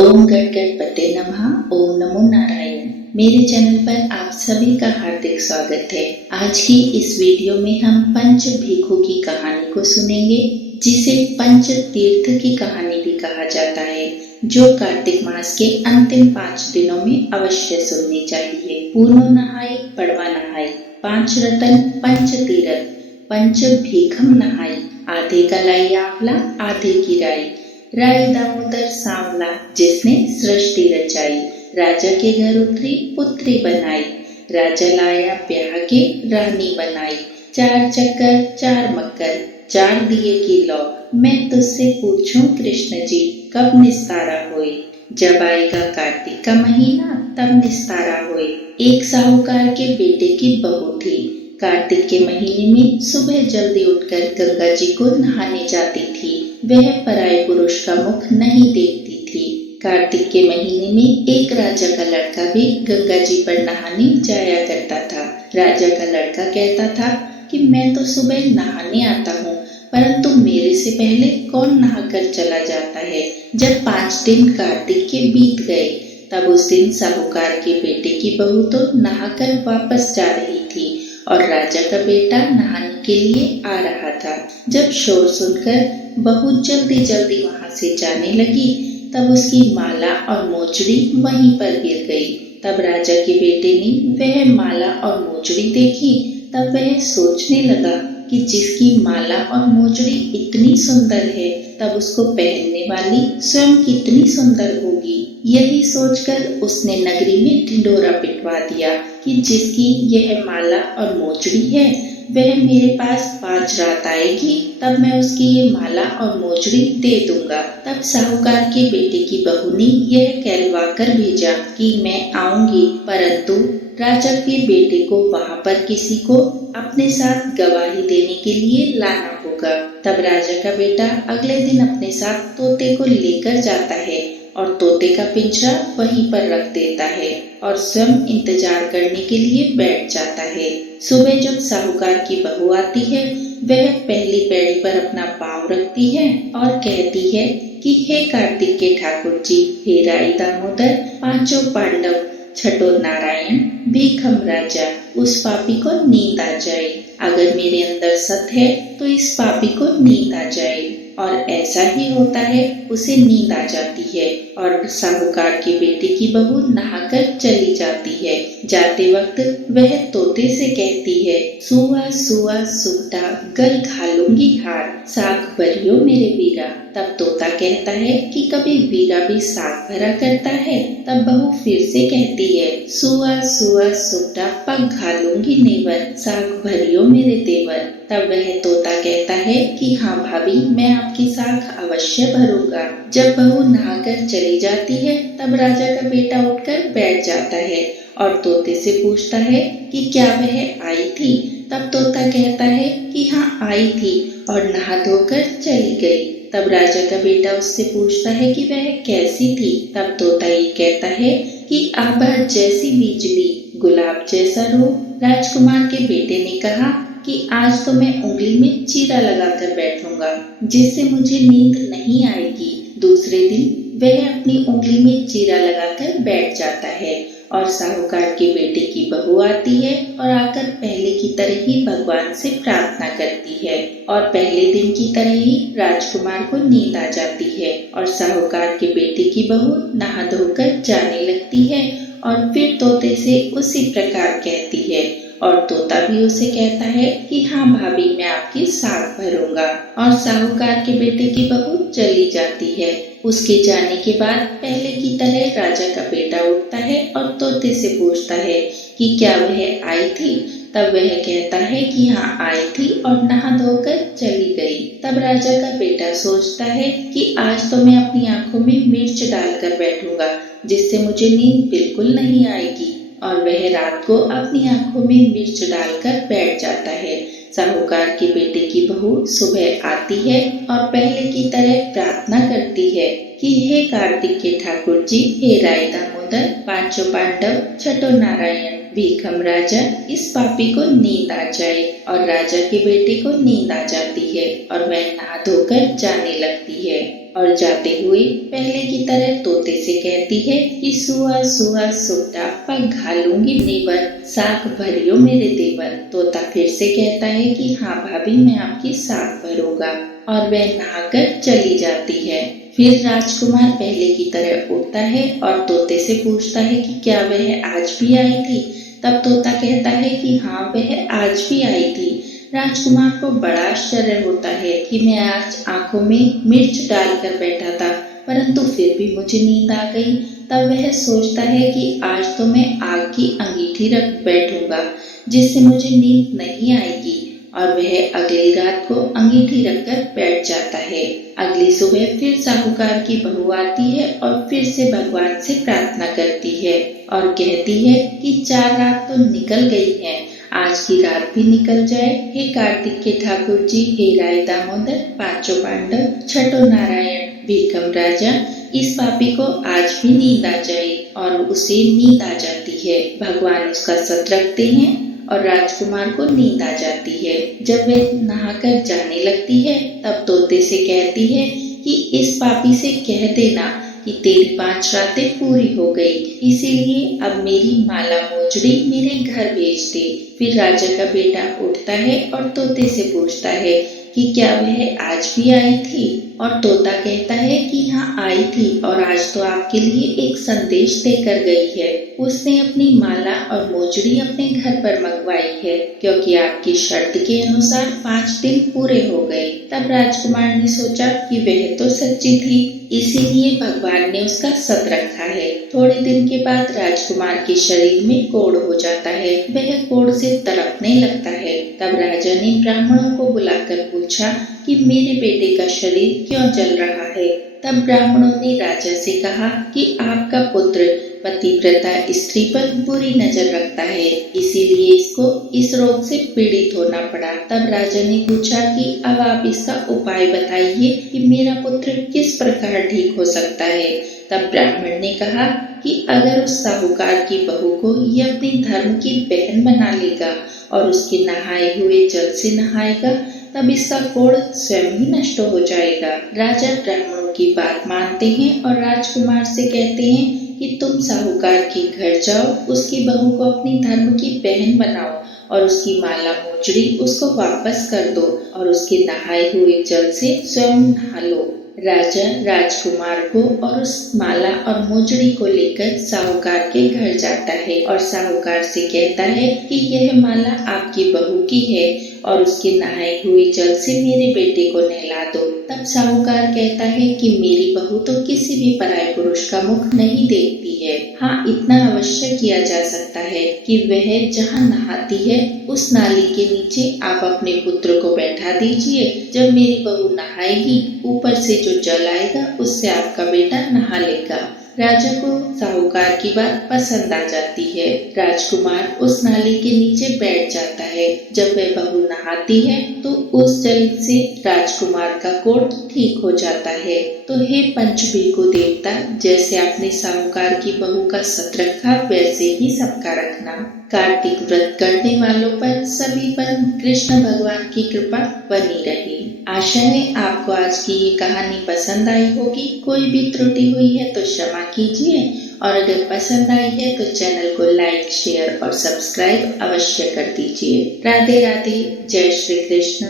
ओम गण गणपते नमः। ओम नमो नारायण। मेरे चैनल पर आप सभी का हार्दिक स्वागत है। आज की इस वीडियो में हम पंच भीखों की कहानी को सुनेंगे, जिसे पंच तीर्थ की कहानी भी कहा जाता है, जो कार्तिक मास के अंतिम 5 दिनों में अवश्य सुननी चाहिए। पूर्णो नहाई पड़वा नहाई, 5 रतन पंच तीरथ, पंच भीखम नहाई, आधे का लाई आंवला आधे की राई, राई दामोदर सांवला जिसने सृष्टि रचाई, राजा के घर उतरी पुत्री बनाई, राजा लाया ब्याह के रानी बनाई, 4 चक्कर 4 मक्कर 4 दिए की लौ, मैं तुझसे पूछूं कृष्ण जी कब निस्तारा होए, जब आएगा कार्तिक का महीना तब निस्तारा होए। एक साहूकार के बेटे की बहू थी। कार्तिक के महीने में सुबह जल्दी उठकर गंगा जी को नहाने जाती थी। वह पराये पुरुष का मुख नहीं देखती थी। कार्तिक के महीने में एक राजा का लड़का भी गंगा जी पर नहाने जाया करता था। राजा का लड़का कहता था कि मैं तो सुबह नहाने आता हूँ, परंतु मेरे से पहले कौन नहाकर चला जाता है। जब 5 दिन कार्तिक के बीत गए, तब उस दिन साहूकार के बेटे की बहू तो नहाकर वापस जा रही थी और राजा का बेटा नहाने के लिए आ रहा था। जब शोर सुनकर बहू जल्दी जल्दी वहां से जाने लगी, तब उसकी माला और मोचड़ी वहीं पर गिर गई। तब राजा के बेटे ने वह माला और मोचड़ी देखी। तब वह सोचने लगा कि जिसकी माला और मोचड़ी इतनी सुंदर है, तब उसको पहनने वाली स्वयं कितनी सुंदर होगी। यही सोचकर उसने नगरी में ढिंढोरा पिटवा दिया कि जिसकी यह माला और मोचड़ी है, वह मेरे पास 5 रात आएगी, तब मैं उसकी ये माला और मोचड़ी दे दूंगा। तब साहूकार के बेटे की बहू ने यह कहलवा कर भेजा कि मैं आऊंगी, परंतु राजा के बेटे को वहां पर किसी को अपने साथ गवाही देने के लिए लाना होगा। तब राजा का बेटा अगले दिन अपने साथ तोते को लेकर जाता है और तोते का पिंजरा वहीं पर रख देता है और स्वयं इंतजार करने के लिए बैठ जाता है। सुबह जब साहूकार की बहू आती है, वह पहली पैड़ी पर अपना पांव रखती है और कहती है कि हे कार्तिक के ठाकुर जी, हे राई दामोदर, 5 पांडव, छठो नारायण, भीखम राजा, उस पापी को नींद आ जाए। अगर मेरे अंदर सत है तो इस पापी को नींद आ जाए। और ऐसा ही होता है, उसे नींद आ जाती है और साहूकार के बेटे की बहू नहाकर चली जाती है। जाते वक्त वह तोते से कहती है, सुआ सुआ सुगटा गल खा लूंगी हार, साग भरियो मेरे वीरा। तब तोता कहता है कि कभी वीरा भी साग भरा करता है। तब बहू फिर से कहती है, सुआ सुआ सुगटा पग खा लूंगी नेवर, साग भरियो मेरे देवर। तब वह तोता कहता है कि हाँ भाभी, मैं आपकी साख अवश्य भरूंगा। जब बहू नहाकर चली जाती है, तब राजा का बेटा उठकर बैठ जाता है और तोते से पूछता है कि क्या वह आई थी। तब तोता कहता है कि हाँ आई थी और नहा धोकर चली गई। तब राजा का बेटा उससे पूछता है कि वह कैसी थी। तब तोता ये कहता है कि आभा जैसी बिजली, गुलाब जैसा रूप। राजकुमार के बेटे ने कहा कि आज तो मैं उंगली में चीरा लगाकर बैठूंगा, जिससे मुझे नींद नहीं आएगी। दूसरे दिन वह अपनी उंगली में चीरा लगाकर बैठ जाता है और साहूकार के बेटे की बहू आती है और आकर पहले की तरह ही भगवान से प्रार्थना करती है और पहले दिन की तरह ही राजकुमार को नींद आ जाती है और साहूकार के बेटे की बहू नहा धोकर जाने लगती है और फिर तोते से उसी प्रकार कहती है और तोता भी उसे कहता है कि हाँ भाभी, मैं आपकी साख भरूंगा। और साहूकार के बेटे की बहू चली जाती है। उसके जाने के बाद पहले की तरह राजा का बेटा उठता है और तोते से पूछता है कि क्या वह आई थी। तब वह कहता है कि हाँ आई थी और नहा धोकर चली गई। तब राजा का बेटा सोचता है कि आज तो मैं अपनी आंखों में मिर्च डालकर बैठूंगा, जिससे मुझे नींद बिल्कुल नहीं आएगी। और वह रात को अपनी आंखों में मिर्च डालकर बैठ जाता है। साहूकार के बेटे की बहू सुबह आती है और पहले की तरह प्रार्थना करती है कि हे कार्तिक के ठाकुर जी, हे राई दामोदर, 5 पांडव, छठो नारायण, भीखम राजा, इस पापी को नींद आ जाए। और राजा के बेटे को नींद आ जाती है और वह नहा धोकर जाने लगती है। और जाते हुए पहले की तरह तोते से कहती है कि सुआ सुआ सोटा पग घालूंगी नेवर, साग भरियो मेरे देवर। तोता फिर से कहता है कि हाँ भाभी, मैं आपकी साग भरूंगा, और वह नहाकर चली जाती है। फिर राजकुमार पहले की तरह उठता है और तोते से पूछता है कि क्या वह आज भी आई थी। तब तोता कहता है कि हाँ, वह आज भी आई थी। राजकुमार को बड़ा आश्चर्य होता है कि मैं आज आंखों में मिर्च डालकर बैठा था, परंतु फिर भी मुझे नींद आ गई। तब वह सोचता है कि आज तो मैं आग की अंगीठी रख बैठूंगा, जिससे मुझे नींद नहीं आएगी, और वह अगली रात को अंगीठी रखकर बैठ जाता है। अगली सुबह फिर साहूकार की बहू आती है और फिर से भगवान से प्रार्थना करती है और कहती है कि 4 रात तो निकल गई हैं, आज की रात भी निकल जाए। हे कार्तिक के ठाकुर जी, हे राय दामोदर, पांचों पांडव, छठो नारायण, भीखम राजा, इस पापी को आज भी नींद आ जाए। और उसे नींद आ जाती है। भगवान उसका सत रखते हैं और राजकुमार को नींद आ जाती है। जब वह नहाकर जाने लगती है तब तोते से कहती है कि इस पापी से कह देना कि तेरी 5 रातें पूरी हो गई, इसीलिए अब मेरी माला मोजड़ी मेरे घर भेज दे। फिर राजा का बेटा उठता है और तोते से पूछता है कि क्या वह आज भी आई थी, और तोता कहता है कि हाँ आई थी, और आज तो आपके लिए एक संदेश देकर गई है। उसने अपनी माला और मोजड़ी अपने घर पर मंगवाई है, क्योंकि आपकी शर्त के अनुसार 5 दिन पूरे हो गए। तब राजकुमार ने सोचा कि वह तो सच्ची थी, इसीलिए भगवान ने उसका सत रखा है। थोड़े दिन के बाद राजकुमार के शरीर में कोढ़ हो जाता है, वह कोढ़ से तड़पने लगता है। तब राजा ने ब्राह्मणों को बुलाकर पूछा कि मेरे बेटे का शरीर क्यों जल रहा है। तब ब्राह्मणों ने राजा से कहा कि आपका पुत्र पतिव्रता स्त्री पर बुरी नजर रखता है, इसीलिए इसको इस रोग से पीड़ित होना पड़ा। तब राजा ने पूछा कि अब आप इसका उपाय बताइए कि मेरा पुत्र किस प्रकार ठीक हो सकता है। तब ब्राह्मण ने कहा कि अगर उस साहूकार की बहू को ये अपनी धर्म की बहन बना लेगा और उसके नहाए हुए जल से नहाएगा, तब इसका कोढ़ स्वयं ही नष्ट हो जाएगा। राजा ब्राह्मणों की बात मानते हैं और राजकुमार से कहते हैं कि तुम साहूकार के घर जाओ, उसकी बहू को अपनी धर्म की बहन बनाओ और उसकी माला मोजड़ी उसको वापस कर दो और उसके नहाए हुए जल से स्वयं नहा लो। राजा राजकुमार को और उस माला और मोजड़ी को लेकर साहूकार के घर जाता है और साहूकार से कहता है कि यह माला आपकी बहू की है और उसके नहाए हुए जल से मेरे बेटे को नहला दो। तब साहूकार कहता है कि मेरी बहू तो किसी भी पराये पुरुष का मुख नहीं देखती है। हाँ, इतना अवश्य किया जा सकता है कि वह जहाँ नहाती है उस नाली के नीचे आप अपने पुत्र को बैठा दीजिए। जब मेरी बहू नहाएगी, ऊपर से जो जल आएगा उससे आपका बेटा नहा लेगा। राजा को साहूकार की बात पसंद आ जाती है। राजकुमार उस नाली के नीचे बैठ जाता है। जब वह बहू नहाती है तो उस जल से राजकुमार का कोढ़ ठीक हो जाता है। तो हे पंचभीखु देवता, जैसे आपने साहूकार की बहू का सत रखा, वैसे ही सबका रखना। कार्तिक व्रत करने वालों पर सभी पर कृष्ण भगवान की कृपा बनी रही। आशा है आपको आज की ये कहानी पसंद आई होगी। कोई भी त्रुटि हुई है तो क्षमा कीजिए, और अगर पसंद आई है तो चैनल को लाइक, शेयर और सब्सक्राइब अवश्य कर दीजिए। राधे राधे, जय श्री कृष्ण।